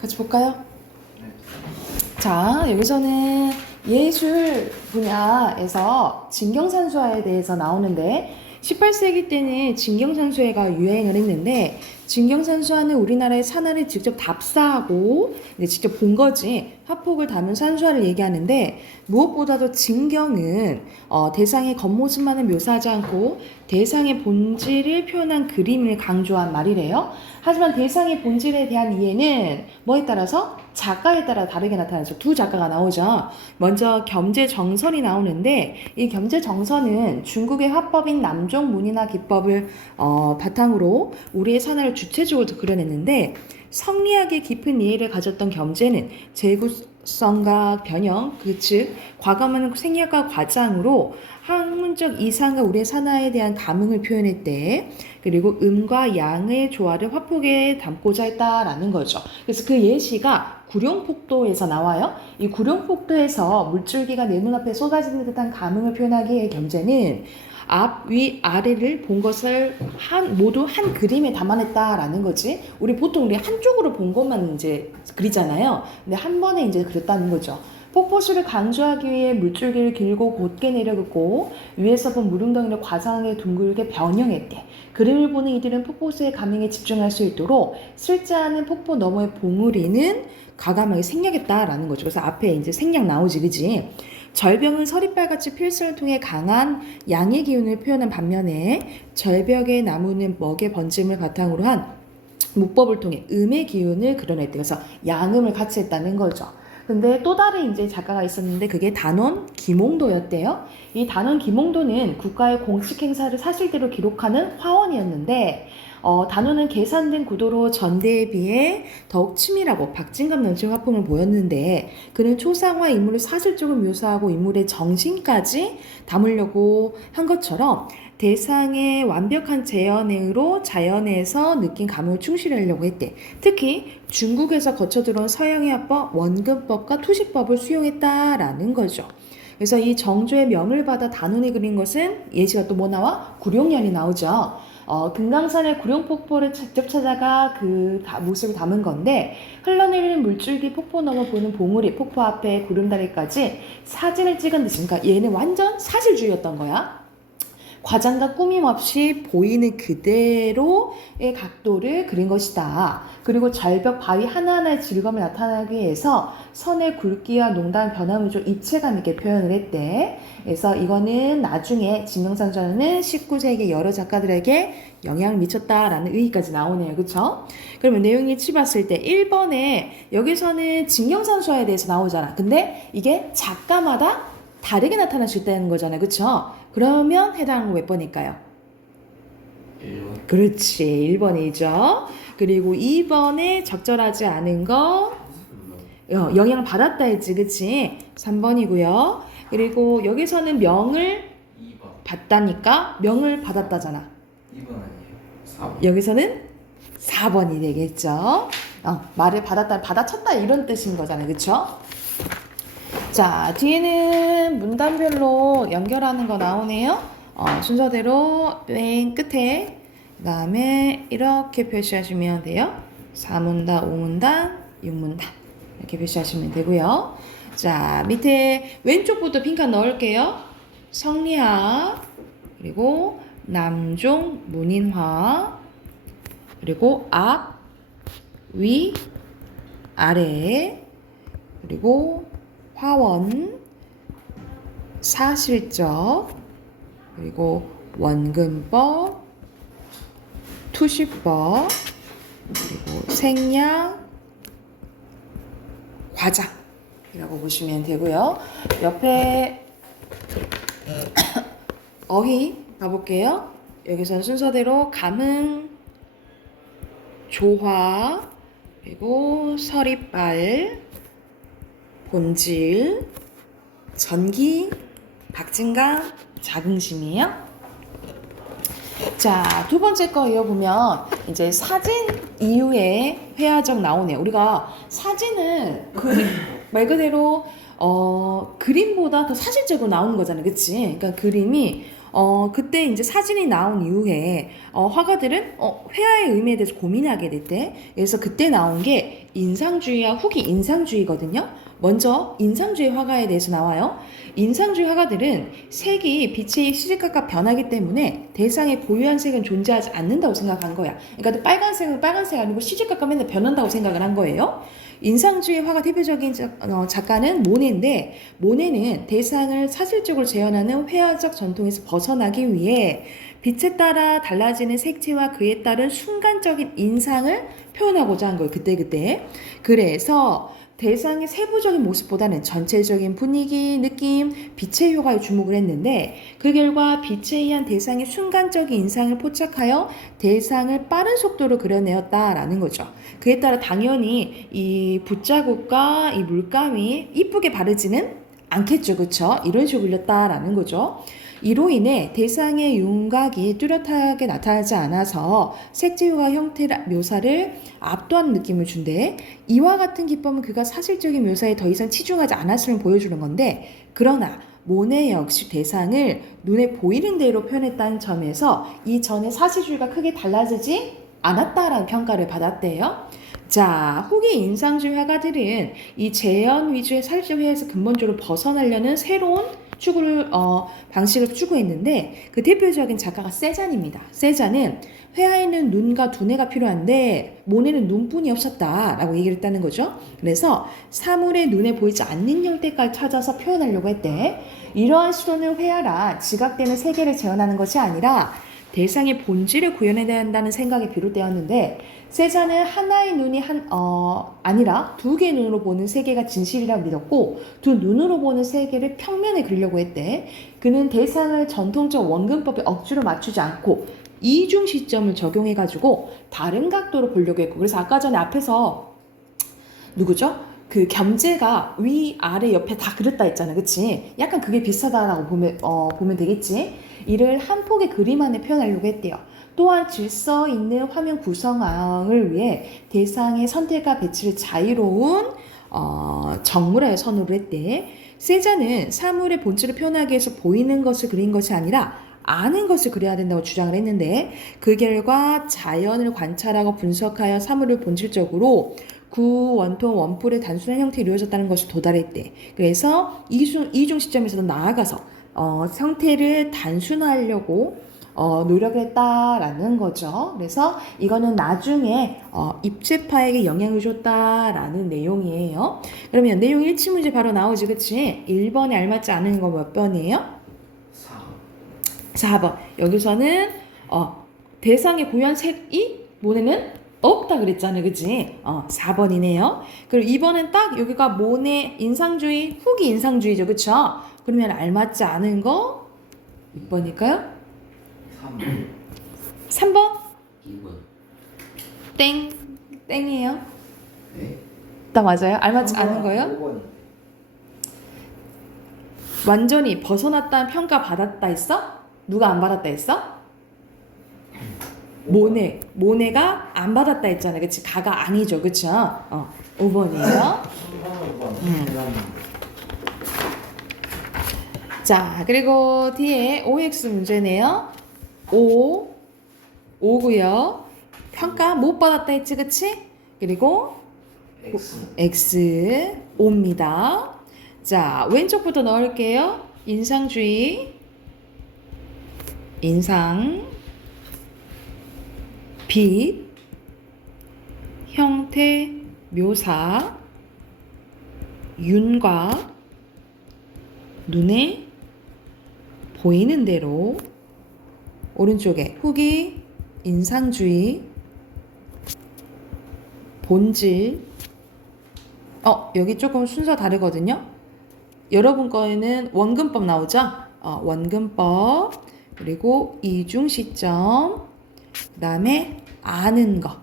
같이 볼까요? 자, 여기서는 예술 분야에서 진경산수화에 대해서 나오는데 18세기 때는 진경산수회가 유행을 했는데 진경산수화는 우리나라의 산화를 직접 답사하고 직접 본 거지 화폭을 담은 산수화를 얘기하는데 무엇보다도 진경은 대상의 겉모습만을 묘사하지 않고 대상의 본질을 표현한 그림을 강조한 말이래요. 하지만 대상의 본질에 대한 이해는 뭐에 따라서? 작가에 따라 다르게 나타나죠. 두 작가가 나오죠. 먼저 겸재정선이 나오는데 이 겸재정선은 중국의 화법인 남종 문이나 기법을 바탕으로 우리의 산화를 주체적으로 그려냈는데 성리학의 깊은 이해를 가졌던 겸재는 재구성과 변형, 즉 과감한 생략과 과장으로 학문적 이상과 우리의 산화에 대한 감흥을 표현했대. 그리고 음과 양의 조화를 화폭에 담고자 했다라는 거죠. 그래서 그 예시가 구룡폭도에서 나와요. 이 구룡폭도에서 물줄기가 내 눈앞에 쏟아지는 듯한 감흥을 표현하기에 겸재는 앞, 위, 아래를 본 것을 모두 한 그림에 담아냈다라는 거지. 우리 한쪽으로 본 것만 이제 그리잖아요. 근데 한 번에 이제 그렸다는 거죠. 폭포수를 강조하기 위해 물줄기를 길고 곧게 내려긋고 위에서 본 물웅덩이를 과장하게 둥글게 변형했대. 그림을 보는 이들은 폭포수의 감흥에 집중할 수 있도록 슬지 않은 폭포 너머의 봉우리는 과감하게 생략했다라는 거죠. 그래서 앞에 이제 생략 나오지, 그지? 절벽은 서리빨같이 필선을 통해 강한 양의 기운을 표현한 반면에 절벽의 나무는 먹의 번짐을 바탕으로 한 무법을 통해 음의 기운을 그려냈대. 그래서 양음을 같이 했다는 거죠. 근데 또 다른 이제 작가가 있었는데 그게 단원 김홍도였대요. 이 단원 김홍도는 국가의 공식 행사를 사실대로 기록하는 화원이었는데 단원은 계산된 구도로 전대에 비해 더욱 치밀하고 박진감 넘치는 화풍을 보였는데 그는 초상화 인물을 사실적으로 묘사하고 인물의 정신까지 담으려고 한 것처럼 대상의 완벽한 재현으로 자연에서 느낀 감흥을 충실하려고 했대. 특히 중국에서 거쳐들어온 서양의 화법, 원근법과 투시법을 수용했다라는 거죠. 그래서 이 정조의 명을 받아 단원이 그린 것은 예시가 또 뭐 나와? 구룡연이 나오죠. 금강산의 구룡폭포를 직접 찾아가 그 모습을 담은 건데 흘러내리는 물줄기 폭포 넘어 보이는 봉우리 폭포 앞에 구름다리까지 사진을 찍은 듯이 그러니까 얘는 완전 사실주의였던 거야. 과장과 꾸밈 없이 보이는 그대로의 각도를 그린 것이다. 그리고 절벽 바위 하나하나의 질감을 나타나기 위해서 선의 굵기와 농담 변함을 좀 입체감 있게 표현을 했대. 그래서 이거는 나중에 진경산수화는 19세기 여러 작가들에게 영향을 미쳤다라는 의의까지 나오네요. 그쵸? 그러면 내용이 치봤을 때 1번에 여기서는 진경산수화에 대해서 나오잖아. 근데 이게 작가마다 다르게 나타날 수 있다는 거잖아요. 그쵸? 그러면 해당하는 거 몇 번일까요? 1번. 그렇지. 1번이죠. 그리고 2번에 적절하지 않은 거 영향을 받았다 했지. 그치? 3번이고요. 그리고 여기서는 명을 2번. 받다니까 명을 받았다잖아. 2번 아니에요. 4번. 여기서는 4번이 되겠죠. 말을 받아쳤다 이런 뜻인 거잖아요. 그쵸? 자, 뒤에는 문단별로 연결하는 거 나오네요. 순서대로 맨 끝에 그 다음에 이렇게 표시하시면 돼요. 4문단, 5문단, 6문단 이렇게 표시하시면 되고요. 자, 밑에 왼쪽부터 빈칸 넣을게요. 성리학, 그리고 남종, 문인화, 그리고 앞, 위, 아래, 그리고 화원, 사실적, 그리고 원근법, 투시법, 그리고 생략, 과장이라고 보시면 되고요. 옆에 어휘 가볼게요. 여기서는 순서대로 감흥, 조화, 그리고 서리빨, 본질, 전기, 박진감, 자긍심이에요. 자, 두 번째 거 이어보면 이제 사진 이후에 회화적 나오네요. 우리가 사진은 말 그대로 그림보다 더 사실적으로 나오는 거잖아요. 그치? 그러니까 그림이 그때 이제 사진이 나온 이후에 화가들은 회화의 의미에 대해서 고민하게 됐대. 그래서 그때 나온 게 인상주의와 후기 인상주의거든요. 먼저 인상주의 화가에 대해서 나와요. 인상주의 화가들은 색이 빛의 시시각각 변하기 때문에 대상의 고유한 색은 존재하지 않는다고 생각한 거야. 그러니까 빨간색은 빨간색 아니고 시시각각 맨날 변한다고 생각을 한 거예요. 인상주의 화가 대표적인 작가는 모네인데, 모네는 대상을 사실적으로 재현하는 회화적 전통에서 벗어나기 위해 빛에 따라 달라지는 색채와 그에 따른 순간적인 인상을 표현하고자 한 거예요. 그때. 그래서 대상의 세부적인 모습보다는 전체적인 분위기, 느낌, 빛의 효과에 주목을 했는데, 그 결과 빛에 의한 대상의 순간적인 인상을 포착하여 대상을 빠른 속도로 그려내었다라는 거죠. 그에 따라 당연히 이 붓자국과 이 물감이 이쁘게 바르지는 않겠죠. 그쵸? 이런 식으로 그렸다라는 거죠. 이로 인해 대상의 윤곽이 뚜렷하게 나타나지 않아서 색채와 형태 묘사를 압도하는 느낌을 준대. 이와 같은 기법은 그가 사실적인 묘사에 더 이상 치중하지 않았음을 보여주는 건데, 그러나 모네 역시 대상을 눈에 보이는 대로 표현했다는 점에서 이전의 사실주의가 크게 달라지지 않았다라는 평가를 받았대요. 자, 후기 인상주의 화가들은 이 재현 위주의 사실적 회화에서 근본적으로 벗어나려는 새로운 방식을 추구했는데, 그 대표적인 작가가 세잔입니다. 세잔은 회화에는 눈과 두뇌가 필요한데 모네는 눈뿐이 없었다라고 얘기를 했다는 거죠. 그래서 사물의 눈에 보이지 않는 형태까지 찾아서 표현하려고 했대. 이러한 시도는 회화라 지각되는 세계를 재현하는 것이 아니라 대상의 본질을 구현해야 한다는 생각이 비롯되었는데, 세자는 하나의 눈이 아니라 두 개의 눈으로 보는 세계가 진실이라고 믿었고, 두 눈으로 보는 세계를 평면에 그리려고 했대. 그는 대상을 전통적 원근법에 억지로 맞추지 않고 이중 시점을 적용해가지고 다른 각도로 보려고 했고, 그래서 아까 전에 앞에서 누구죠? 그 겸재가 위, 아래, 옆에 다 그렸다 했잖아. 그치? 약간 그게 비슷하다라고 보면 되겠지? 이를 한 폭의 그림 안에 표현하려고 했대요. 또한 질서 있는 화면 구성을 위해 대상의 선택과 배치를 자유로운 정물화에 선호를 했대. 세자는 사물의 본질을 표현하기 위해서 보이는 것을 그린 것이 아니라 아는 것을 그려야 된다고 주장을 했는데, 그 결과 자연을 관찰하고 분석하여 사물을 본질적으로 원통, 원뿔의 단순한 형태에 이루어졌다는 것을 도달했대. 그래서 이중 시점에서도 나아가서 형태를 단순화하려고 노력을 했다라는 거죠. 그래서 이거는 나중에 입체파에게 영향을 줬다라는 내용이에요. 그러면 내용 1치 문제 바로 나오지, 그치? 1번에 알맞지 않은 거 몇 번이에요? 4번. 여기서는 대상의 고유한 색이 모네는 없다 그랬잖아요. 그치? 4번이네요. 그리고 2번은 딱 여기가 모네 인상주의, 후기 인상주의죠. 그쵸? 그러면 알맞지 않은 거 6번일까요? 3번. 3번? 2번. 땡. 땡이에요. 네? 딱 맞아요? 알맞지 않은 거예요? 5번. 완전히 벗어났다는 평가 받았다 했어? 누가 안 받았다 했어? 모네가 안 받았다 했잖아. 그치? 가가 아니죠. 그쵸? 5번이에요. 자, 그리고 뒤에 OX 문제네요. 5고요. 평가 못 받았다 했지, 그치? 그리고 X 5입니다. 자, 왼쪽부터 넣을게요. 인상주의, 인상, 빛, 형태, 묘사, 윤곽, 눈에 보이는 대로. 오른쪽에 후기, 인상주의, 본질. 여기 조금 순서 다르거든요. 여러분 거에는 원근법 나오죠? 원근법, 그리고 이중 시점, 그 다음에 아는 거,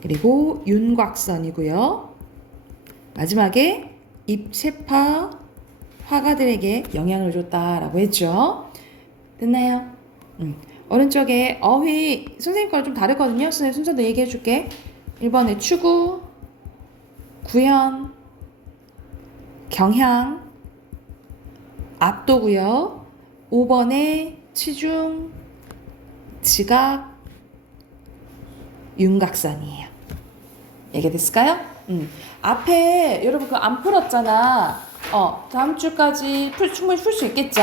그리고 윤곽선이고요. 마지막에 입체파 화가들에게 영향을 줬다라고 했죠. 됐나요? 오른쪽에 어휘 선생님 거랑 좀 다르거든요. 선생님 순서도 얘기해 줄게. 1번에 추구, 구현, 경향, 압도고요. 5번에 치중, 지각, 윤곽선이에요. 이해됐을까요? 앞에 여러분 그거 안 풀었잖아. 다음 주까지 충분히 풀 수 있겠죠?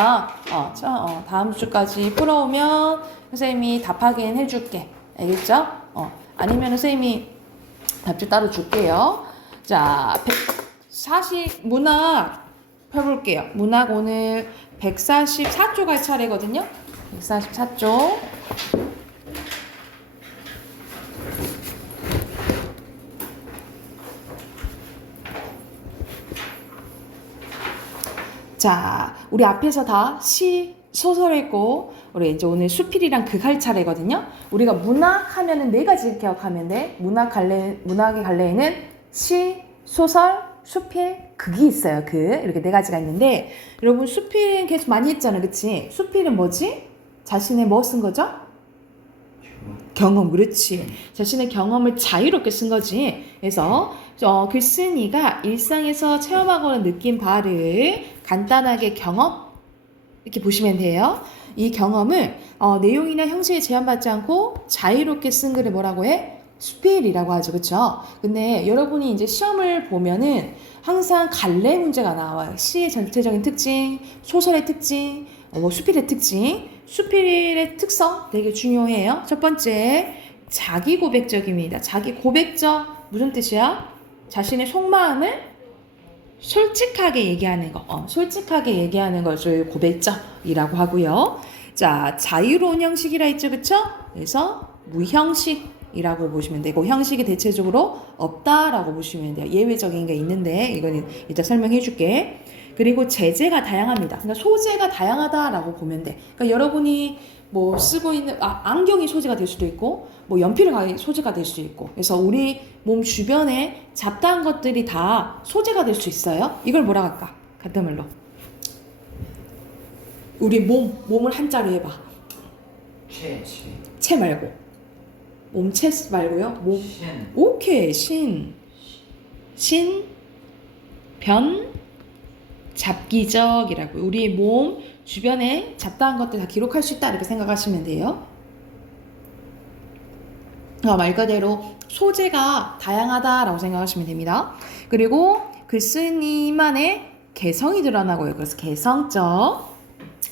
다음 주까지 풀어오면 선생님이 답 확인해 줄게. 알겠죠? 아니면 선생님이 답지 따로 줄게요. 자, 문학 펴볼게요. 문학 오늘 144쪽 갈 차례거든요. 144쪽. 자, 우리 앞에서 다 소설 했고, 우리 이제 오늘 수필이랑 극 할 차례거든요. 우리가 문학 하면은 네 가지 기억하면 돼. 문학의 갈래에는 시, 소설, 수필, 극이 있어요. 이렇게 네 가지가 있는데, 여러분 수필은 계속 많이 했잖아. 그치? 수필은 뭐지? 자신의 뭐 쓴 거죠? 경험, 그렇지. 자신의 경험을 자유롭게 쓴 거지. 그래서 글쓴이가 일상에서 체험하거나 느낀 바를 간단하게 경험 이렇게 보시면 돼요. 이 경험을 내용이나 형식에 제한받지 않고 자유롭게 쓴 글을 뭐라고 해? 수필이라고 하죠. 그렇죠? 근데 여러분이 이제 시험을 보면은 항상 갈래 문제가 나와요. 시의 전체적인 특징, 소설의 특징, 수필의 특징, 수필의 특성 되게 중요해요. 첫 번째, 자기 고백적입니다. 자기 고백적 무슨 뜻이야? 자신의 속마음을 솔직하게 얘기하는 거, 솔직하게 얘기하는 것을 고백적이라고 하고요. 자, 자유로운 형식이라 했죠, 그쵸? 그래서 무형식이라고 보시면 되고, 형식이 대체적으로 없다라고 보시면 돼요. 예외적인 게 있는데, 이거는 이따 설명해 줄게. 그리고 제재가 다양합니다. 그러니까 소재가 다양하다라고 보면 돼. 그러니까 여러분이 뭐 쓰고 있는 안경이 소재가 될 수도 있고, 뭐 연필이 소재가 될 수도 있고, 그래서 우리 몸 주변에 잡다한 것들이 다 소재가 될 수 있어요. 이걸 뭐라 할까? 같은 말로. 우리 몸을 한자로 해봐. 채 말고. 몸채 말고요. 오케이. 변, 잡기적이라고. 우리 몸 주변에 잡다한 것들 다 기록할 수 있다 이렇게 생각하시면 돼요. 말 그대로 소재가 다양하다라고 생각하시면 됩니다. 그리고 글쓴이만의 개성이 드러나고요. 그래서 개성적.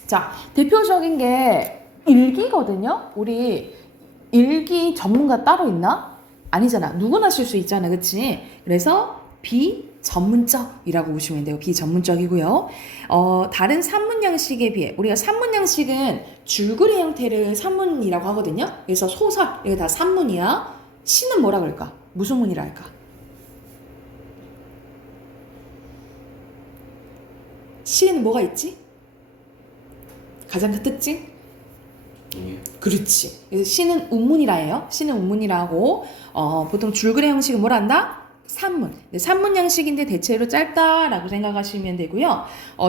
자, 대표적인 게 일기거든요. 우리 일기 전문가 따로 있나? 아니잖아. 누구나 쓸 수 있잖아. 그치? 그래서 비전문적이라고 보시면 돼요. 비전문적이고요. 다른 산문 양식에 비해 우리가 산문 양식은 줄거리 형태를 산문이라고 하거든요. 그래서 소설 이게 다 산문이야. 시는 뭐라 그럴까? 무슨 문이라 할까? 시에는 뭐가 있지? 가장 큰 특징? 그렇지. 그래서 시는 운문이라 해요. 시는 운문이라고 보통 줄거리 형식은 뭐라 한다? 산문. 산문 양식인데 대체로 짧다라고 생각하시면 되고요.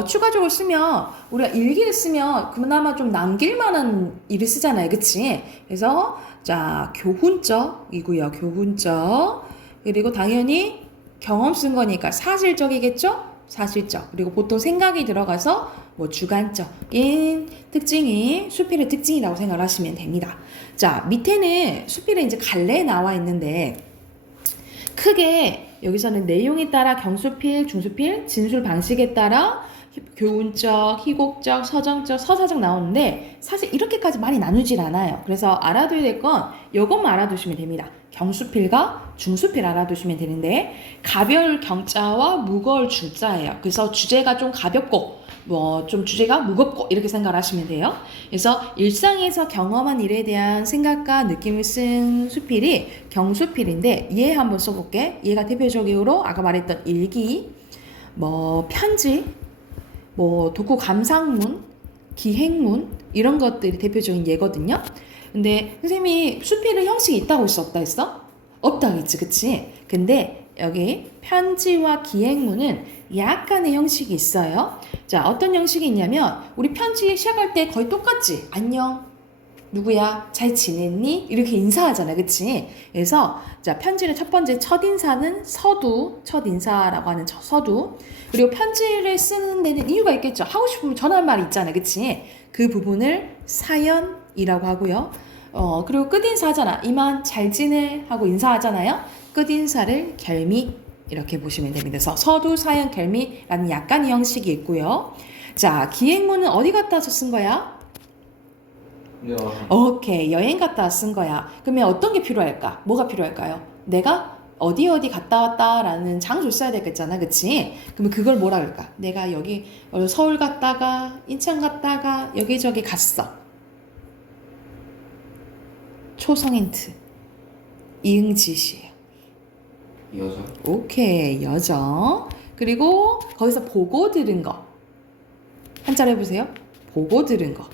추가적으로 쓰면 우리가 일기를 쓰면 그나마 좀 남길 만한 일을 쓰잖아요. 그치? 그래서 자, 교훈적이고요. 교훈적. 그리고 당연히 경험 쓴 거니까 사실적이겠죠? 사실적. 그리고 보통 생각이 들어가서 뭐 주관적인 특징이 수필의 특징이라고 생각을 하시면 됩니다. 자, 밑에는 수필에 이제 갈래에 나와 있는데 크게 여기서는 내용에 따라 경수필, 중수필, 진술 방식에 따라 교훈적, 희곡적, 서정적, 서사적 나오는데 사실 이렇게까지 많이 나누질 않아요. 그래서 알아둬야 될 건 이것만 알아두시면 됩니다. 경수필과 중수필 알아두시면 되는데 가벼울 경자와 무거울 중자예요. 그래서 주제가 좀 가볍고 좀 주제가 무겁고 이렇게 생각을 하시면 돼요. 그래서 일상에서 경험한 일에 대한 생각과 느낌을 쓴 수필이 경수필인데 얘 한번 써볼게. 얘가 대표적으로 아까 말했던 일기, 편지, 독후 감상문, 기행문 이런 것들이 대표적인 예거든요. 근데 선생님이 수필은 형식이 있다고 했어? 없다 했어? 없다고 했지, 그치? 근데 여기 편지와 기행문은 약간의 형식이 있어요. 자, 어떤 형식이 있냐면 우리 편지 시작할 때 거의 똑같지? 안녕, 누구야? 잘 지냈니? 이렇게 인사하잖아. 그치? 그래서 자, 편지는 첫 번째 첫인사는 서두, 첫인사라고 하는 서두. 그리고 편지를 쓰는 데는 이유가 있겠죠. 하고 싶으면 전할 말이 있잖아. 그치? 그 부분을 사연이라고 하고요. 그리고 끝인사 하잖아. 이만 잘 지내 하고 인사하잖아요. 끝인사를 결미 이렇게 보시면 됩니다. 그래서 서두, 사연, 결미라는 약간의 형식이 있고요. 자, 기행문은 어디 갔다 와서 쓴 거야? 오케이, 여행 갔다 와 쓴 거야. 그러면 어떤 게 필요할까? 뭐가 필요할까요? 내가 어디 갔다 왔다라는 장소를 써야 되겠잖아, 그치? 그러면 그걸 뭐라 그럴까? 내가 여기 서울 갔다가 인천 갔다가 여기저기 갔어. 초성 힌트. 이응지시예요. 여자. 오케이, 여정. 그리고 거기서 보고 들은 거. 한자로 해보세요. 보고 들은 거.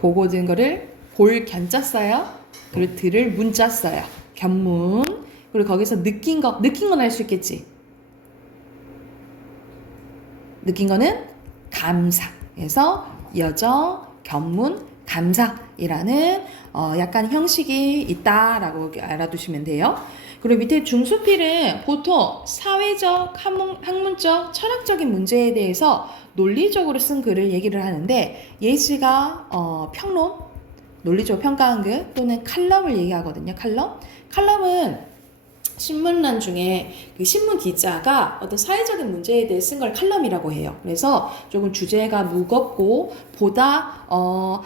보고 들은 거를 볼 견자 써요. 그리고 들을 문자 써요. 견문. 그리고 거기서 느낀 건 알 수 있겠지. 느낀 거는 감사. 그래서 여정, 견문, 감사이라는 약간 형식이 있다라고 알아두시면 돼요. 그리고 밑에 중수필은 보통 사회적, 학문적, 철학적인 문제에 대해서 논리적으로 쓴 글을 얘기를 하는데 예시가 평론, 논리적으로 평가한 글 또는 칼럼을 얘기하거든요. 칼럼은 신문란 중에 그 신문 기자가 어떤 사회적인 문제에 대해 쓴 걸 칼럼이라고 해요. 그래서 조금 주제가 무겁고 보다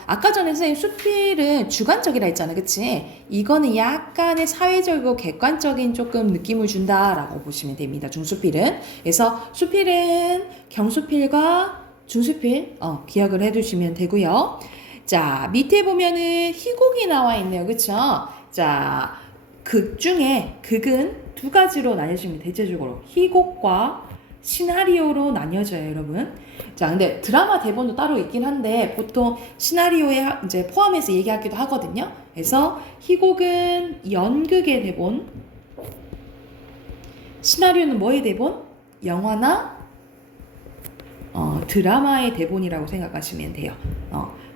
아까 전에 선생님 수필은 주관적이라 했잖아, 그치? 이거는 약간의 사회적이고 객관적인 조금 느낌을 준다라고 보시면 됩니다. 중수필은. 그래서 수필은 경수필과 중수필 기억을 해두시면 되고요. 자, 밑에 보면은 희곡이 나와 있네요, 그쵸? 자. 극은 두 가지로 나뉘어집니다. 대체적으로 희곡과 시나리오로 나뉘어져요, 여러분. 자, 근데 드라마 대본도 따로 있긴 한데 보통 시나리오에 이제 포함해서 얘기하기도 하거든요. 그래서 희곡은 연극의 대본, 시나리오는 뭐의 대본? 영화나 드라마의 대본이라고 생각하시면 돼요.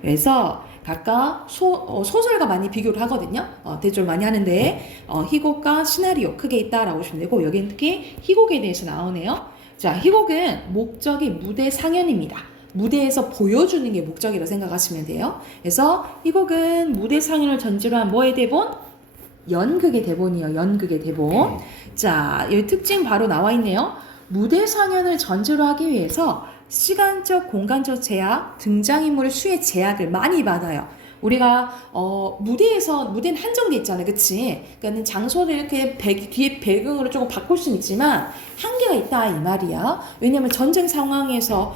그래서 각각 소설과 많이 비교를 하거든요. 대조를 많이 하는데 희곡과 시나리오 크게 있다라고 보시면 되고 여기는 특히 희곡에 대해서 나오네요. 자, 희곡은 목적이 무대 상연입니다. 무대에서 보여주는 게 목적이라고 생각하시면 돼요. 그래서 희곡은 무대 상연을 전제로 한 뭐의 대본? 연극의 대본이요. 연극의 대본. 자, 이 특징 바로 나와 있네요. 무대 상연을 전제로 하기 위해서 시간적, 공간적 제약, 등장인물의 수의 제약을 많이 받아요. 우리가 무대는 한정돼 있잖아요, 그치? 그러니까 장소를 이렇게 뒤에 배경으로 조금 바꿀 수는 있지만 한계가 있다 이 말이야. 왜냐면 전쟁 상황에서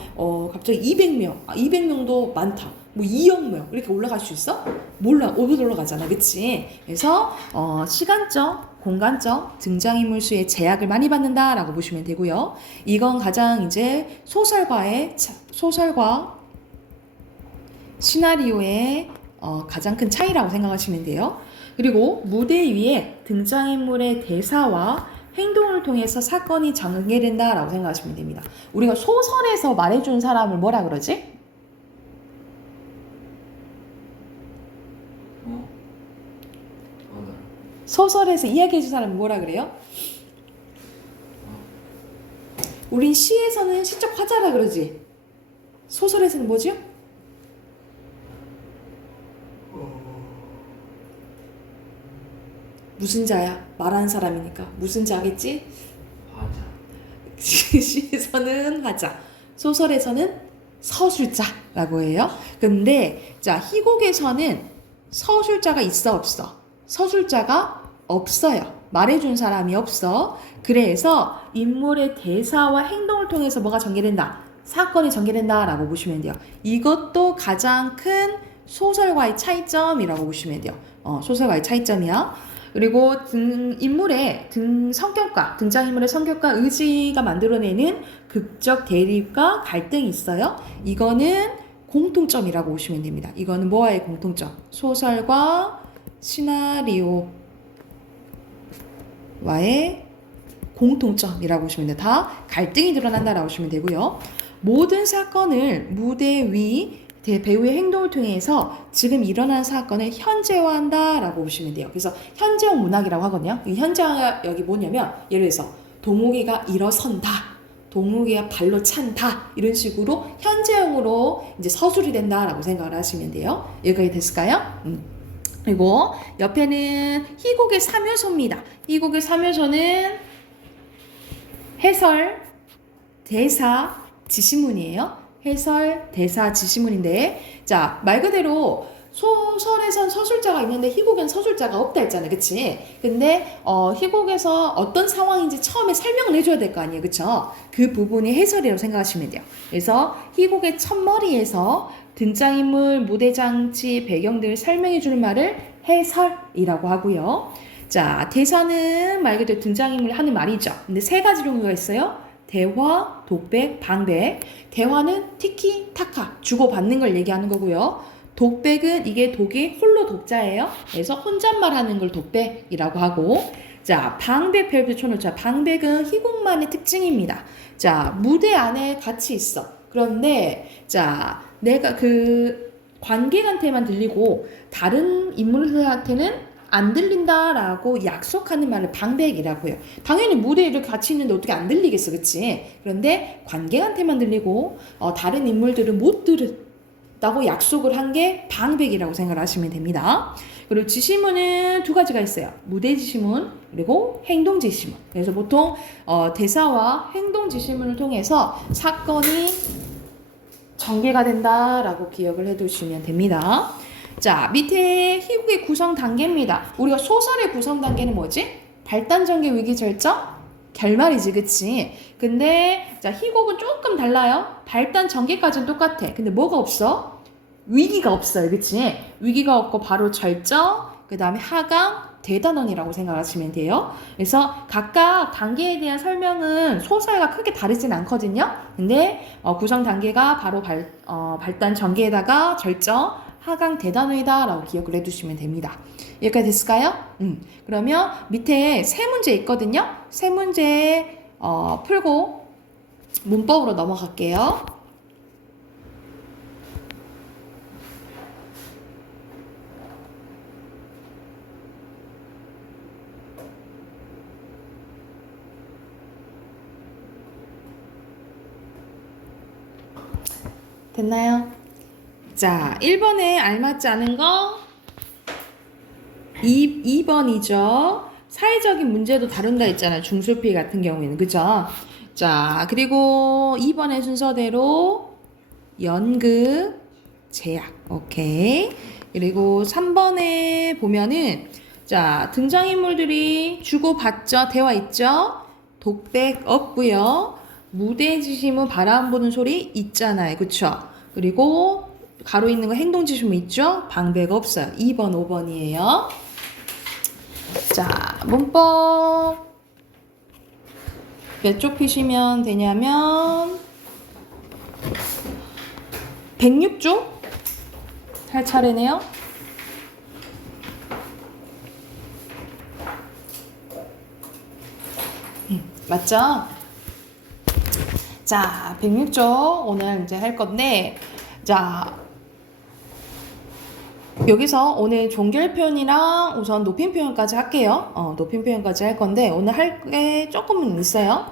갑자기 200명도 많다. 뭐 2억 명 이렇게 올라갈 수 있어? 몰라, 못 올라가잖아, 그치? 그래서 시간적, 공간적 등장인물 수의 제약을 많이 받는다라고 보시면 되고요. 이건 가장 이제 소설과 시나리오의 가장 큰 차이라고 생각하시면 돼요. 그리고 무대 위에 등장인물의 대사와 행동을 통해서 사건이 전개된다라고 생각하시면 됩니다. 우리가 소설에서 말해주는 사람을 뭐라 그러지? 소설에서 이야기해준 사람은 뭐라 그래요? 우린 시에서는 시적 화자라 그러지. 소설에서는 뭐죠? 무슨 자야? 말하는 사람이니까 무슨 자겠지? 화자. 시에서는 화자, 소설에서는 서술자라고 해요. 근데 자, 희곡에서는 서술자가 있어 없어? 서술자가 없어요. 말해준 사람이 없어. 그래서 인물의 대사와 행동을 통해서 뭐가 전개된다? 사건이 전개된다라고 보시면 돼요. 이것도 가장 큰 소설과의 차이점이라고 보시면 돼요. 소설과의 차이점이야. 그리고 등장인물의 성격과 의지가 만들어내는 극적 대립과 갈등이 있어요. 이거는 공통점이라고 보시면 됩니다. 이거는 뭐와의 공통점? 소설과 시나리오와의 공통점이라고 보시면 돼요. 다 갈등이 드러난다라고 보시면 되고요. 모든 사건을 무대 위 배우의 행동을 통해서 지금 일어난 사건을 현재화한다라고 보시면 돼요. 그래서 현재형 문학이라고 하거든요. 이 현재형이 뭐냐면 예를 들어서 동욱이가 일어선다, 동욱이가 발로 찬다 이런 식으로 현재형으로 이제 서술이 된다라고 생각을 하시면 돼요. 여기까지 됐을까요? 그리고 옆에는 희곡의 3요소입니다. 희곡의 3요소는 해설, 대사, 지시문이에요. 해설, 대사, 지시문인데 자, 말 그대로 소설에선 서술자가 있는데 희곡엔 서술자가 없다 했잖아요. 그치? 근데 희곡에서 어떤 상황인지 처음에 설명을 해줘야 될 거 아니에요. 그쵸? 그 부분이 해설이라고 생각하시면 돼요. 그래서 희곡의 첫머리에서 등장인물, 무대장치, 배경 등을 설명해 주는 말을 해설이라고 하고요. 자, 대사는 말 그대로 등장인물이 하는 말이죠. 근데 세 가지 종류가 있어요. 대화, 독백, 방백. 대화는 티키타카 주고받는 걸 얘기하는 거고요. 독백은 이게 독이 홀로 독자예요. 그래서 혼잣말 하는 걸 독백이라고 하고, 자, 방백 별표 쳐놓자. 방백은 희곡만의 특징입니다. 자, 무대 안에 같이 있어. 그런데 자, 내가 그 관객한테만 들리고 다른 인물들한테는 안 들린다라고 약속하는 말을 방백이라고 해요. 당연히 무대에 이렇게 같이 있는데 어떻게 안 들리겠어, 그치? 그런데 관객한테만 들리고 다른 인물들은 못 들었다고 약속을 한 게 방백이라고 생각을 하시면 됩니다. 그리고 지시문은 두 가지가 있어요. 무대 지시문 그리고 행동 지시문. 그래서 보통 대사와 행동 지시문을 통해서 사건이 전개가 된다라고 기억을 해두시면 됩니다. 자, 밑에 희곡의 구성 단계입니다. 우리가 소설의 구성 단계는 뭐지? 발단, 전개, 위기, 절정, 결말이지, 그치? 근데 자, 희곡은 조금 달라요. 발단, 전개까지는 똑같아. 근데 뭐가 없어? 위기가 없어요, 그치? 위기가 없고 바로 절정, 그 다음에 하강, 대단원이라고 생각하시면 돼요. 그래서 각각 단계에 대한 설명은 소설과 크게 다르진 않거든요. 근데 구성 단계가 바로 발단, 전개에다가 절정, 하강, 대단원이다 라고 기억을 해두시면 됩니다. 여기까지 됐을까요? 그러면 밑에 세 문제 있거든요. 세 문제 풀고 문법으로 넘어갈게요. 됐나요? 자, 1번에 알맞지 않은 거 2번이죠. 사회적인 문제도 다룬다 했잖아요. 중술피 같은 경우에는. 그죠? 자, 그리고 2번의 순서대로 연극, 제약. 오케이. 그리고 3번에 보면은 자, 등장인물들이 주고받죠. 대화 있죠? 독백 없고요. 무대 지시문 바람 부는 소리 있잖아요. 그쵸? 그리고 가로 있는 거 행동 지시문 있죠? 방백 없어요. 2번, 5번이에요. 자, 문법 몇 쪽 피시면 되냐면 106쪽 할 차례네요. 맞죠? 자, 106쪽 오늘 이제 할 건데, 자, 여기서 오늘 종결 표현이랑 우선 높임 표현까지 할게요. 높임 표현까지 할 건데, 오늘 할 게 조금은 있어요.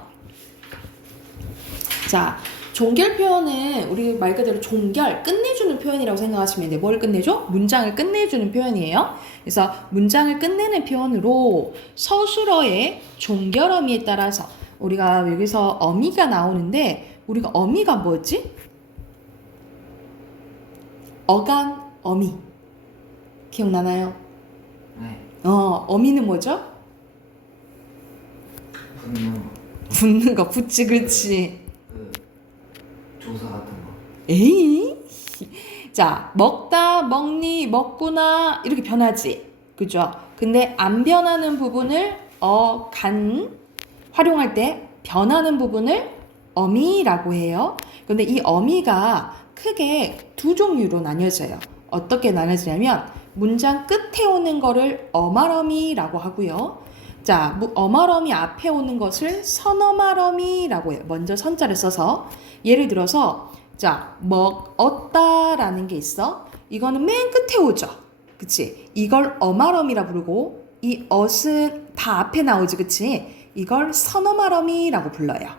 자, 종결 표현은 우리 말 그대로 종결, 끝내주는 표현이라고 생각하시면 돼요. 뭘 끝내줘? 문장을 끝내주는 표현이에요. 그래서 문장을 끝내는 표현으로 서술어의 종결 어미에 따라서 우리가 여기서 어미가 나오는데 우리가 어미가 뭐지? 어간 어미. 기억나나요? 네. 어미는 뭐죠? 붙는 거. 붙는 거, 붙지, 그렇지. 그 조사 같은 거. 에이? 자, 먹다, 먹니, 먹구나 이렇게 변하지. 그죠? 근데 안 변하는 부분을 간 활용할 때 변하는 부분을 어미라고 해요. 근데 이 어미가 크게 두 종류로 나뉘어져요. 어떻게 나눠지냐면 문장 끝에 오는 거를 어말어미라고 하고요. 자, 어마러미 앞에 오는 것을 선어마러미라고 해요. 먼저 선자를 써서 예를 들어서 자, 먹었다라는 게 있어. 이거는 맨 끝에 오죠. 그치? 이걸 어마러미라 부르고 이 엇은 다 앞에 나오지. 그치? 이걸 선어마러미라고 불러요.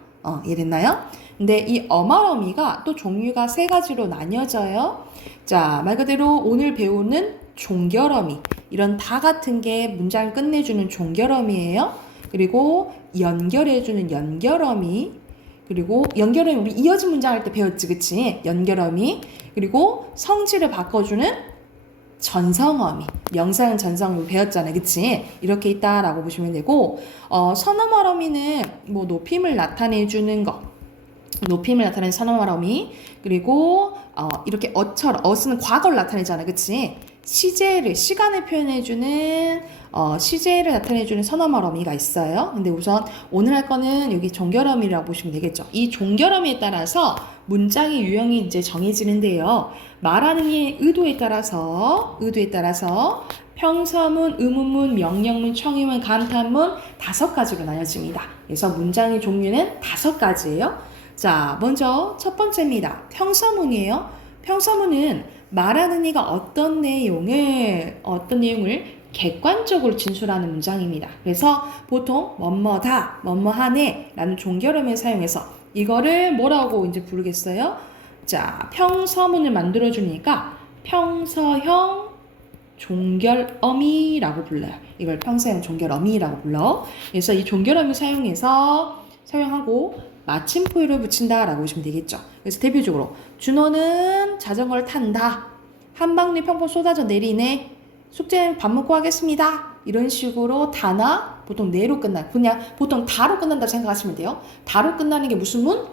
이해됐나요? 근데 이 어마러미가 또 종류가 세 가지로 나뉘어져요. 자, 말 그대로 오늘 배우는 종결어미. 이런 다 같은 게 문장을 끝내주는 종결어미예요. 그리고 연결해주는 연결어미. 그리고 연결어미 우리 이어진 문장 할 때 배웠지, 그치? 연결어미. 그리고 성질을 바꿔주는 전성어미. 명사형 전성어미 배웠잖아요, 그치? 이렇게 있다라고 보시면 되고, 선어말어미는 뭐 높임을 나타내주는 거. 높임을 나타내는 선어말어미. 그리고 이렇게 어는 과거를 나타내잖아, 그치? 시간을 표현해주는 시제를 나타내주는 선어말어미가 있어요. 근데 우선 오늘 할 거는 여기 종결어미라고 보시면 되겠죠. 이 종결어미에 따라서 문장의 유형이 이제 정해지는데요. 말하는 이의 의도에 따라서 평서문, 의문문, 명령문, 청유문, 감탄문 5가지로 나뉘어집니다. 그래서 문장의 종류는 5가지예요. 자, 먼저 첫 번째입니다. 평서문이에요. 평서문은 말하는 이가 어떤 내용을 객관적으로 진술하는 문장입니다. 그래서 보통 뭐뭐다, 뭐뭐하네 라는 종결어미를 사용해서 이거를 뭐라고 이제 부르겠어요? 자, 평서문을 만들어주니까 평서형 종결어미라고 불러요. 이걸 평서형 종결어미라고 불러. 그래서 이 종결어미 사용하고 마침표를 붙인다라고 보시면 되겠죠. 그래서 대표적으로 준호는 자전거를 탄다. 한 방울이 펑펑 쏟아져 내리네. 숙제는 밥 먹고 하겠습니다. 이런 식으로 다나 보통 네로 그냥 보통 다로 끝난다고 생각하시면 돼요. 다로 끝나는 게 무슨 문?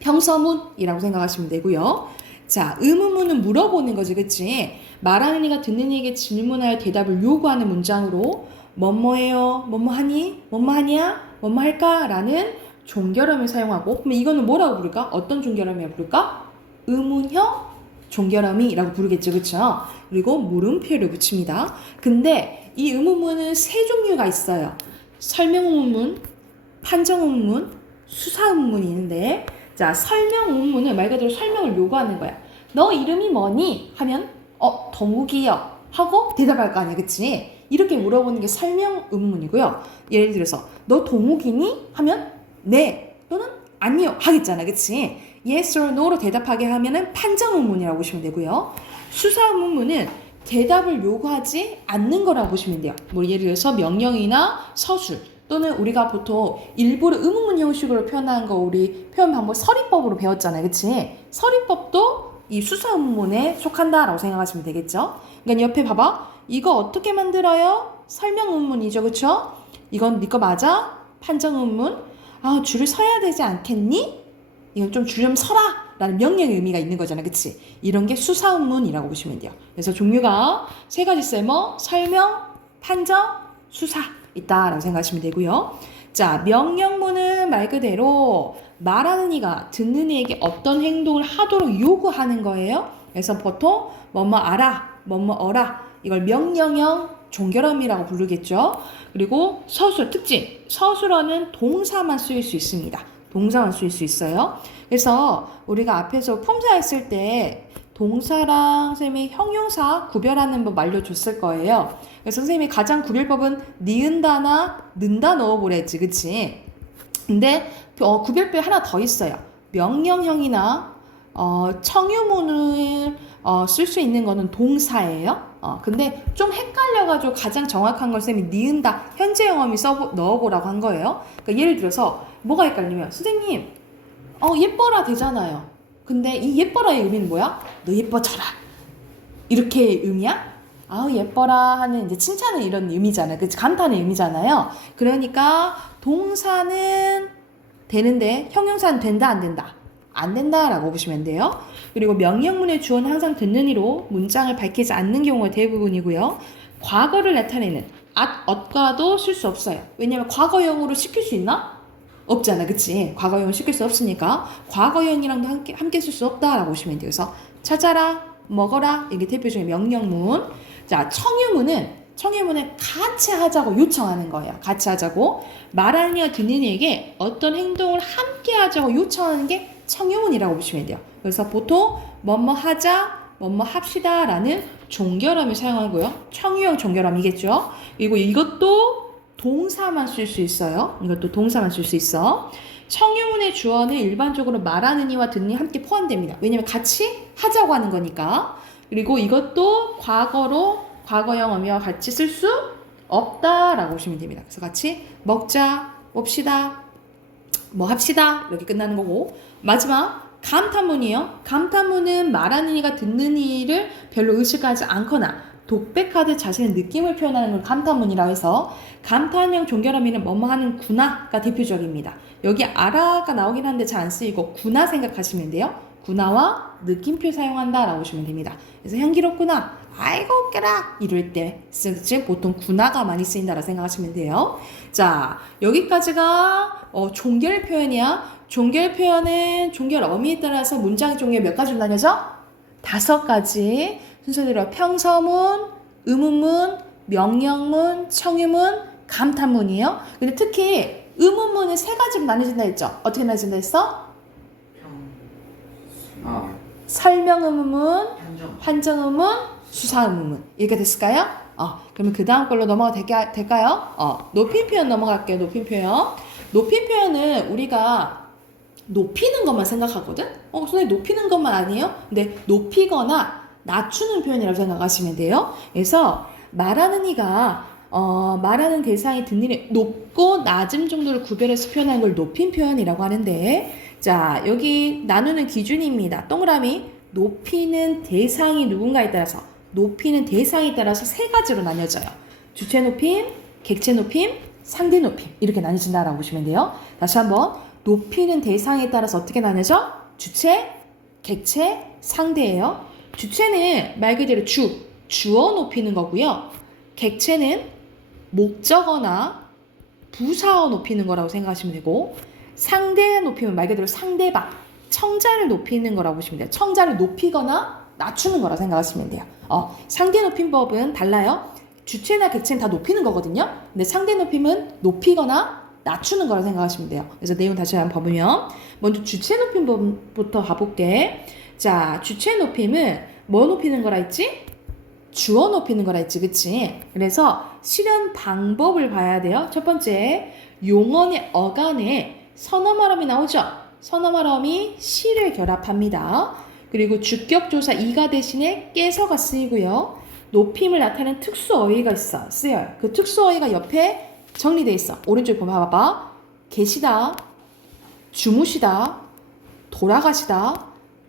평서문이라고 생각하시면 되고요. 자, 의문문은 물어보는 거지, 그치? 말하는 이가 듣는 이에게 질문하여 대답을 요구하는 문장으로 뭐뭐해요? 뭐뭐하니? 뭐뭐하냐? 뭐뭐할까? 라는 종결어미를 사용하고, 그럼 이거는 뭐라고 부를까? 어떤 종결어미라고 부를까? 의문형 종결어미라고 부르겠죠, 그쵸? 그리고 물음표를 붙입니다. 근데 이 의문문은 3종류가 있어요. 설명의문문, 판정의문문, 수사의문문이 있는데, 자, 설명의문문은 말 그대로 설명을 요구하는 거야. 너 이름이 뭐니? 하면 동욱이요 하고 대답할 거 아니야, 그치? 이렇게 물어보는 게 설명의문문이고요. 예를 들어서 너 동욱이니? 하면 네 또는 아니요 하겠잖아, 그치? yes or no로 대답하게 하면은 판정의문이라고 보시면 되고요. 수사의문문은 대답을 요구하지 않는 거라고 보시면 돼요. 뭐 예를 들어서 명령이나 서술 또는 우리가 보통 일부러 의문문 형식으로 표현한 거 우리 표현 방법 서리법으로 배웠잖아요, 그치? 서리법도 이 수사의문문에 속한다라고 생각하시면 되겠죠. 그러니까 옆에 봐봐, 이거 어떻게 만들어요? 설명의문이죠, 그쵸? 이건 네 거 맞아? 판정의문. 줄을 서야 되지 않겠니? 이건 좀 줄 좀 서라 라는 명령의 의미가 있는 거잖아, 그치? 이런 게 수사의문이라고 보시면 돼요. 그래서 종류가 3가지 있어요. 뭐 설명, 판정, 수사 있다라고 생각하시면 되고요. 자, 명령문은 말 그대로 말하는 이가 듣는 이에게 어떤 행동을 하도록 요구하는 거예요. 그래서 보통 뭐뭐 알아, 뭐뭐 어라 이걸 명령형 종결어미라고 부르겠죠. 그리고 서술 특징, 서술어는 동사만 쓰일 수 있습니다. 동사만 쓰일 수 있어요. 그래서 우리가 앞에서 품사 했을 때 동사랑 선생님이 형용사 구별하는 법 알려줬을 거예요. 그래서 선생님이 가장 구별법은 니은다나 는다 넣어보랬지, 그치? 근데 구별법이 하나 더 있어요. 명령형이나 청유문을 쓸 수 있는 거는 동사예요. 근데 좀 헷갈려가지고 가장 정확한 걸 선생님이 니은다 현재 영어미 넣어보라고 한 거예요. 그러니까 예를 들어서 뭐가 헷갈리면 선생님 예뻐라 되잖아요. 근데 이 예뻐라의 의미는 뭐야? 너 예뻐져라 이렇게 의미야? 예뻐라 하는 이제 칭찬은 이런 의미잖아요. 그 감탄의 의미잖아요. 그러니까 동사는 되는데 형용사는 된다 안 된다? 안 된다라고 보시면 돼요. 그리고 명령문의 주어는 항상 듣는 이로 문장을 밝히지 않는 경우가 대부분이고요. 과거를 나타내는 ot과도 쓸 수 없어요. 왜냐면 과거형으로 시킬 수 있나? 없잖아, 그치? 과거형을 시킬 수 없으니까 과거형이랑도 함께 쓸 수 없다라고 보시면 돼요. 그래서 찾아라, 먹어라 이게 대표적인 명령문. 자, 청유문은 청유문을 같이 하자고 요청하는 거예요. 같이 하자고. 말하는 이와 듣는 이에게 어떤 행동을 함께 하자고 요청하는 게 청유문이라고 보시면 돼요. 그래서 보통 뭐뭐 하자, 뭐뭐 합시다 라는 종결음을 사용하고요. 청유형 종결음이겠죠. 그리고 이것도 동사만 쓸 수 있어요. 이것도 동사만 쓸 수 있어. 청유문의 주어는 일반적으로 말하는 이와 듣는 이 함께 포함됩니다. 왜냐면 같이 하자고 하는 거니까. 그리고 이것도 과거형 어미와 같이 쓸 수 없다라고 보시면 됩니다. 그래서 같이 먹자, 봅시다, 뭐 합시다 이렇게 끝나는 거고. 마지막 감탄문이에요. 감탄문은 말하는 이가 듣는 이를 별로 의식하지 않거나 독백하듯 자신의 느낌을 표현하는 걸 감탄문이라고 해서 감탄형 종결어미는 뭐뭐 하는 구나가 대표적입니다. 여기 아라가 나오긴 하는데 잘 안 쓰이고 구나 생각하시면 돼요. 구나와 느낌표 사용한다라고 보시면 됩니다. 그래서 향기롭구나, 아이고 웃겨라 이럴 때 쓰지 보통 구나가 많이 쓰인다라고 생각하시면 돼요. 자, 여기까지가 종결 표현이야. 종결 표현은 종결 어미에 따라서 문장의 종류가 몇 가지로 나뉘어져? 5가지 순서대로 평서문, 의문문, 명령문, 청유문, 감탄문이에요. 근데 특히 의문문은 3가지로 나뉘어진다 했죠. 어떻게 나뉘어진다 했어? 설명 의문문, 판정 의문문, 수사 의문문. 이렇게 됐을까요? 그러면 그 다음 걸로 넘어가도 될까요? 높임 표현 넘어갈게요. 높임 표현. 높임 표현은 우리가 높이는 것만 생각하거든? 선생님 높이는 것만 아니에요? 근데 높이거나 낮추는 표현이라고 생각하시면 돼요. 그래서 말하는 이가 말하는 대상이 듣는 이 높고 낮음 정도를 구별해서 표현하는 걸 높임 표현이라고 하는데, 자, 여기 나누는 기준입니다. 동그라미. 높이는 대상이 누군가에 따라서, 높이는 대상에 따라서 3가지로 나뉘어져요. 주체 높임, 객체 높임, 상대 높임. 이렇게 나뉘어진다라고 보시면 돼요. 다시 한번. 높이는 대상에 따라서 어떻게 나뉘어져? 주체, 객체, 상대예요. 주체는 말 그대로 주어 높이는 거고요. 객체는 목적어나 부사어 높이는 거라고 생각하시면 되고, 상대 높이면 말 그대로 상대방, 청자를 높이는 거라고 보시면 돼요. 청자를 높이거나 낮추는 거라고 생각하시면 돼요. 상대 높임법은 달라요. 주체나 객체는 다 높이는 거거든요. 근데 상대 높임은 높이거나 낮추는 거라고 생각하시면 돼요. 그래서 내용 다시 한번 봐보면, 먼저 주체 높임법부터 가볼게. 자, 주체 높임은 뭐 높이는 거라 했지? 주어 높이는 거라 했지, 그치? 그래서 실현 방법을 봐야 돼요. 첫 번째, 용언의 어간에 선어말음이 나오죠? 선어말음이 시를 결합합니다. 그리고 주격조사 이가 대신에 깨서가 쓰이고요. 높임을 나타내는 특수어휘가 쓰여요. 그 특수어휘가 옆에 정리되어 있어. 오른쪽에 보면 봐봐. 계시다, 주무시다, 돌아가시다,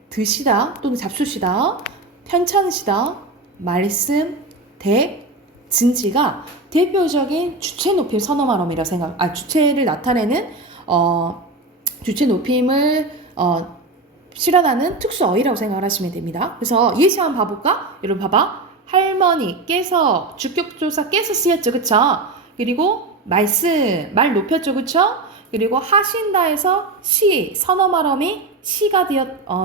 드시다 또는 잡수시다, 편찮으시다, 말씀, 대, 진지가 대표적인 주체 높임 선어말음이라고 주체를 나타내는 주체 높임을 실현하는 특수어휘라고 생각을 하시면 됩니다. 그래서 예시 한번 봐볼까? 여러분 봐봐. 할머니께서 주격조사 깨서 쓰였죠, 그쵸? 그리고 말씀, 말 높였죠, 그쵸? 그리고 하신다에서 시, 선어말음이 시가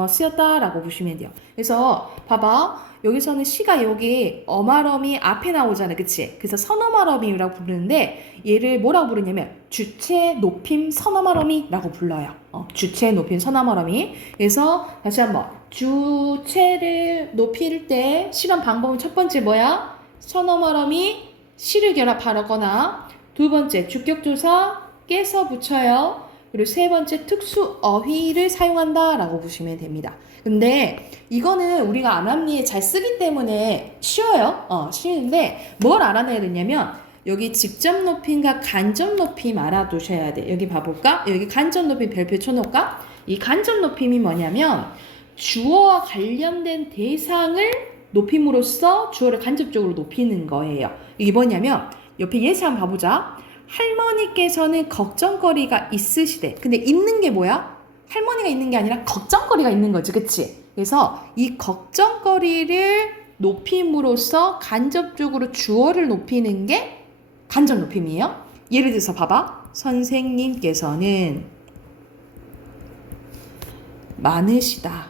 쓰였다라고 보시면 돼요. 그래서 봐봐. 여기서는 시가 여기 어말음이 앞에 나오잖아요, 그치? 그래서 선어말음이라고 부르는데 얘를 뭐라고 부르냐면 주체 높임 선어말음이라고 불러요. 주체 높임 선어말음이. 그래서 다시 한번 주체를 높일 때 실현 방법은 첫 번째 뭐야? 선어말음이 시를 결합하거나, 두 번째 주격조사 깨서 붙여요. 그리고 세 번째 특수어휘를 사용한다라고 보시면 됩니다. 근데 이거는 우리가 안암리에 잘 쓰기 때문에 쉬워요. 쉬운데 뭘 알아내야 되냐면 여기 직접 높임과 간접 높임 알아두셔야 돼. 여기 봐볼까? 여기 간접 높임 별표 쳐놓을까? 이 간접 높임이 뭐냐면 주어와 관련된 대상을 높임으로써 주어를 간접적으로 높이는 거예요. 이게 뭐냐면 옆에 예시 한번 봐보자. 할머니께서는 걱정거리가 있으시대. 근데 있는 게 뭐야? 할머니가 있는 게 아니라 걱정거리가 있는 거지, 그치? 그래서 이 걱정거리를 높임으로써 간접적으로 주어를 높이는 게 간접 높임이에요. 예를 들어서 봐봐. 선생님께서는 많으시다,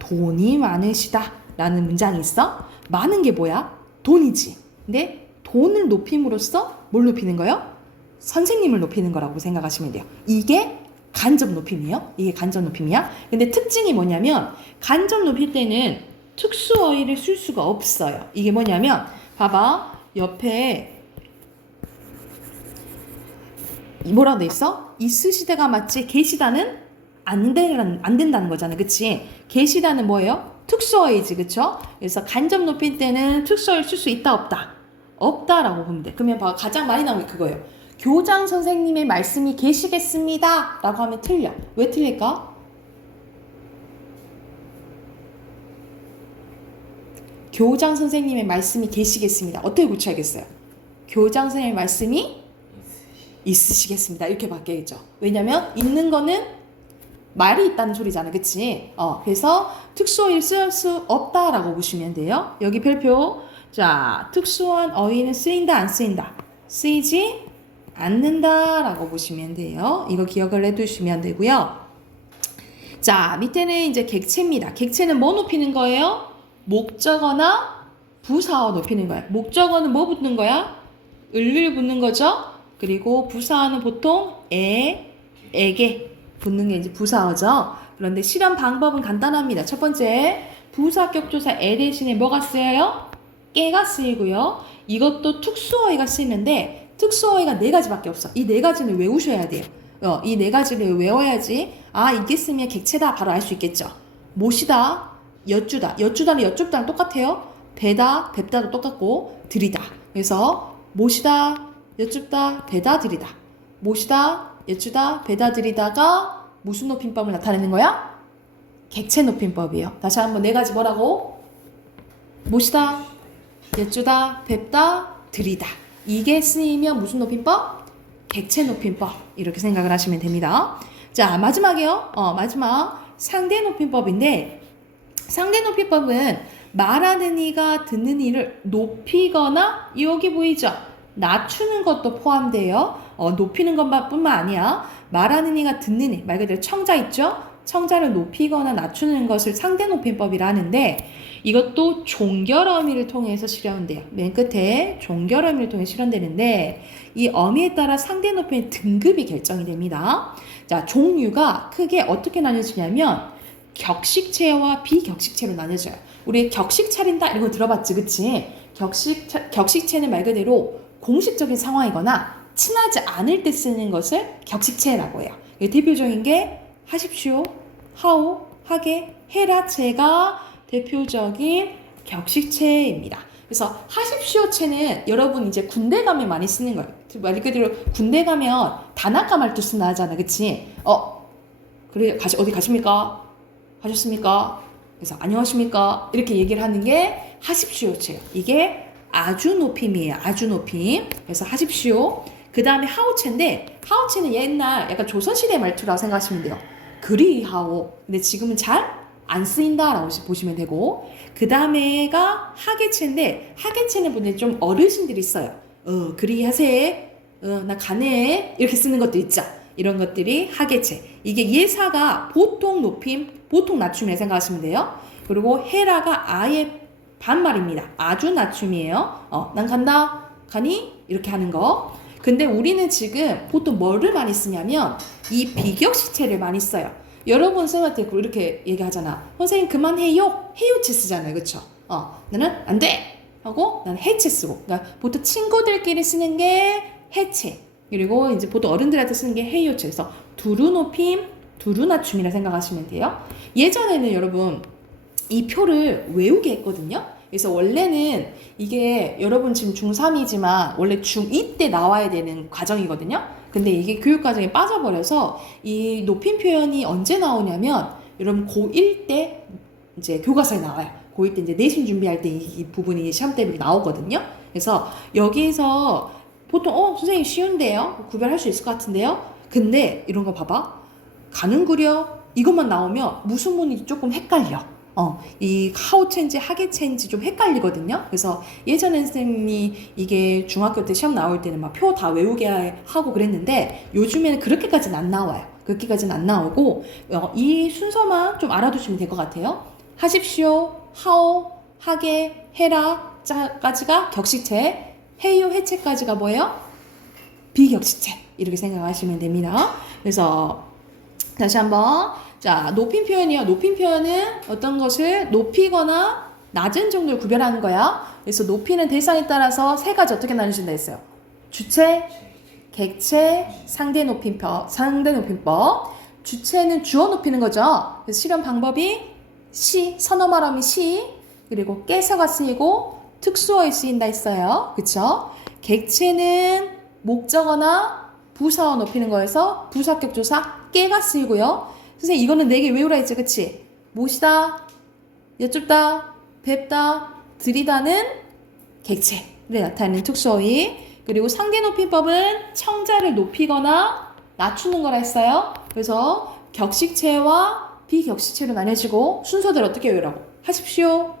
돈이 많으시다 라는 문장이 있어. 많은 게 뭐야? 돈이지. 근데 돈을 높임으로써 뭘 높이는 거예요? 선생님을 높이는 거라고 생각하시면 돼요. 이게 간접 높임이에요. 이게 간접 높임이야. 근데 특징이 뭐냐면 간접 높일 때는 특수어휘를 쓸 수가 없어요. 이게 뭐냐면 봐봐. 옆에 뭐라고 돼 있어? 있으시다가 맞지? 계시다는 안 된다는 거잖아. 그치? 계시다는 뭐예요? 특수어휘지. 그쵸? 그래서 간접 높일 때는 특수어휘를 쓸 수 있다 없다? 없다라고 보면 돼. 그러면 봐. 가장 많이 나오는 게 그거예요. 교장 선생님의 말씀이 계시겠습니다 라고 하면 틀려. 왜 틀릴까? 교장 선생님의 말씀이 계시겠습니다. 어떻게 고쳐야겠어요? 교장 선생님의 말씀이 있으시겠습니다. 이렇게 바뀌겠죠. 왜냐면 있는 거는 말이 있다는 소리잖아. 그치? 그래서 특수어휘를 쓸 수 없다라고 보시면 돼요. 여기 별표. 자, 특수한 어휘는 쓰인다 안 쓰인다? 쓰이지 않는다라고 보시면 돼요. 이거 기억을 해두시면 되고요. 자, 밑에는 이제 객체입니다. 객체는 뭐 높이는 거예요? 목적어나 부사어 높이는 거예요. 목적어는 뭐 붙는 거야? 을을 붙는 거죠. 그리고 부사어는 보통 에게 붙는 게 이제 부사어죠. 그런데 실현 방법은 간단합니다. 첫 번째, 부사격 조사 에 대신에 뭐가 쓰여요? 깨가 쓰이고요. 이것도 특수어휘가 쓰이는데 특수어휘가 4가지밖에 없어. 이 4가지는 외우셔야 돼요. 이 4가지를 외워야지 이게 쓰면 객체다 바로 알 수 있겠죠. 못이다, 여쭈다. 여쭈다는 여쭙다랑 똑같아요. 배다, 뵙다도 똑같고 들이다. 그래서 못이다, 여쭙다, 배다, 들이다. 못이다, 여쭈다, 배다, 들이다가 무슨 높임법을 나타내는 거야? 객체 높임법이에요. 다시 한번 4가지 뭐라고? 못이다, 여쭈다, 뵙다, 들이다. 이게 쓰이면 무슨 높임법? 객체 높임법. 이렇게 생각을 하시면 됩니다. 자, 마지막이요. 마지막 상대 높임법인데 상대 높임법은 말하는 이가 듣는 이를 높이거나 여기 보이죠? 낮추는 것도 포함돼요. 높이는 것뿐만 아니야. 말하는 이가 듣는 이, 말 그대로 청자 있죠? 청자를 높이거나 낮추는 것을 상대 높임법이라 하는데 이것도 종결 어미를 통해서 실현돼요. 맨 끝에 종결 어미를 통해 실현되는데 이 어미에 따라 상대 높임의 등급이 결정이 됩니다. 자, 종류가 크게 어떻게 나뉘어지냐면 격식체와 비격식체로 나뉘어져요. 우리 격식 차린다 이런 거 들어봤지, 그치? 격식체는 말 그대로 공식적인 상황이거나 친하지 않을 때 쓰는 것을 격식체라고 해요. 대표적인 게 하십시오, 하오, 하게, 해라체가 대표적인 격식체입니다. 그래서 하십시오체는 여러분 이제 군대 가면 많이 쓰는 거예요. 말 그대로 군대 가면 단아까 말투 쓴다 하잖아, 그치? 그래, 어디 가십니까? 가셨습니까? 그래서 안녕하십니까? 이렇게 얘기를 하는 게 하십시오체예요. 이게 아주 높임이에요. 아주 높임. 그래서 하십시오. 그 다음에 하오체인데 하오체는 옛날 약간 조선시대 말투라고 생각하시면 돼요. 그리하오. 근데 지금은 잘 안 쓰인다라고 보시면 되고 그 다음에가 하계체인데 하계체는 분들이 좀 어르신들이 써요. 그리하세. 나 가네. 이렇게 쓰는 것도 있죠. 이런 것들이 하계체. 이게 예사가 보통 높임, 보통 낮춤이라고 생각하시면 돼요. 그리고 해라가 아예 반말입니다. 아주 낮춤이에요. 난 간다. 가니? 이렇게 하는 거. 근데 우리는 지금 보통 뭐를 많이 쓰냐면 이 비격식체를 많이 써요. 여러분 선생님한테 이렇게 얘기하잖아. 선생님 그만해요. 해요체 쓰잖아요. 그쵸? 나는 안 돼. 하고 나는 해체 쓰고. 그러니까 보통 친구들끼리 쓰는 게 해체. 그리고 이제 보통 어른들한테 쓰는 게 해요체. 그래서 두루 높임, 두루 낮춤이라 생각하시면 돼요. 예전에는 여러분 이 표를 외우게 했거든요. 그래서 원래는 이게 여러분 지금 중3이지만 원래 중2 때 나와야 되는 과정이거든요. 근데 이게 교육과정에 빠져버려서 이 높임 표현이 언제 나오냐면 여러분 고1 때 이제 교과서에 나와요. 고1 때 이제 내신 준비할 때 이 부분이 시험 때문에 나오거든요. 그래서 여기서 보통 선생님 쉬운데요? 구별할 수 있을 것 같은데요? 근데 이런 거 봐봐. 가는구려 이것만 나오면 무수문이 조금 헷갈려. 이 하오체인지 하계체인지 좀 헷갈리거든요. 그래서 예전에 선생님이 이게 중학교 때 시험 나올 때는 막 표 다 외우게 하고 그랬는데 요즘에는 그렇게까지는 안 나와요. 그렇게까지는 안 나오고 이 순서만 좀 알아두시면 될 것 같아요. 하십시오, 하오, 하게, 해라 까지가 격식체, 해요, 해체까지가 뭐예요? 비격시체. 이렇게 생각하시면 됩니다. 그래서 다시 한번 자, 높임 표현이요. 높임 표현은 어떤 것을 높이거나 낮은 정도를 구별하는 거야. 그래서 높이는 대상에 따라서 세 가지 어떻게 나누신다 했어요? 주체, 객체, 상대 높임법. 주체는 주어 높이는 거죠. 그래서 실현 방법이 시, 선어 말하면 시, 그리고 깨서가 쓰이고 특수어에 쓰인다 했어요. 그쵸? 객체는 목적어나 부사어 높이는 거에서 부사격 조사 깨가 쓰이고요. 선생님 이거는 4개 외우라 했지, 그치? 못이다, 여쭙다, 뵙다, 들이다는 객체를 나타내는 특수어이. 그리고 상대 높임법은 청자를 높이거나 낮추는 거라 했어요. 그래서 격식체와 비격식체로 나뉘어지고 순서대로 어떻게 외우라고? 하십시오,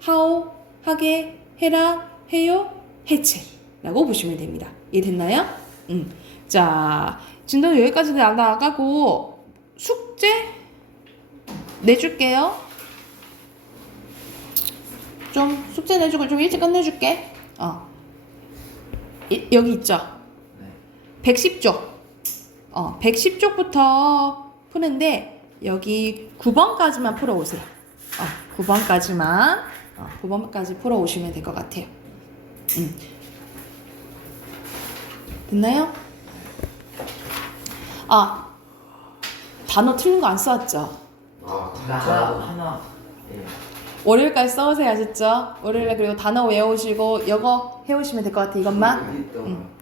하오, 하게, 해라, 해요, 해체라고 보시면 됩니다. 이해됐나요? 자, 진도는 여기까지 나가고 숙제 내줄게요. 좀 숙제 내주고 좀 일찍 끝내줄게. 여기 있죠? 네. 110쪽. 110쪽부터 푸는데 여기 9번까지만 풀어오세요. 9번까지만 9번까지 풀어오시면 될 것 같아요. 됐나요? 단어 틀린 거 안 써왔죠? 나 하나. 예. 월요일까지 써오세요. 아셨죠? 월요일에 그리고 단어 외우시고 이거 해오시면 될 것 같아요. 이것만. 여기 있다.